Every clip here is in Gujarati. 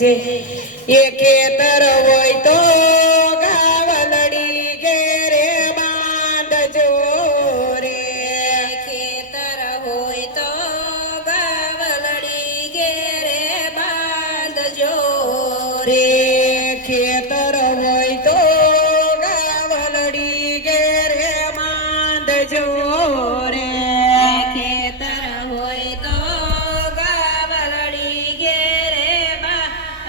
જે એ ખેતર હોય તો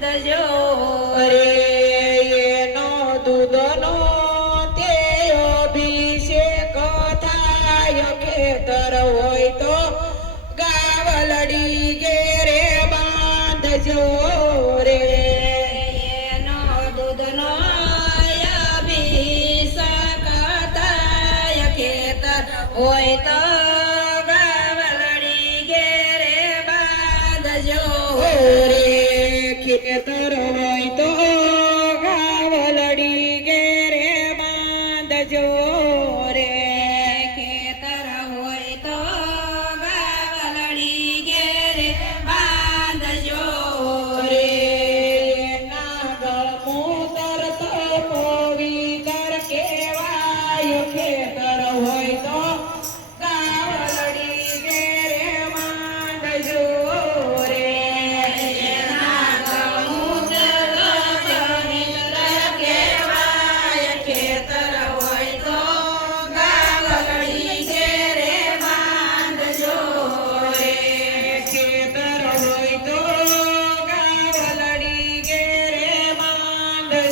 દજો રે એનો દૂધનો તે અભિષેક થાય. ખેતર હોય તો ગાવલડી ઘેરે બાંધજો.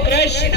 કૃષ્ણ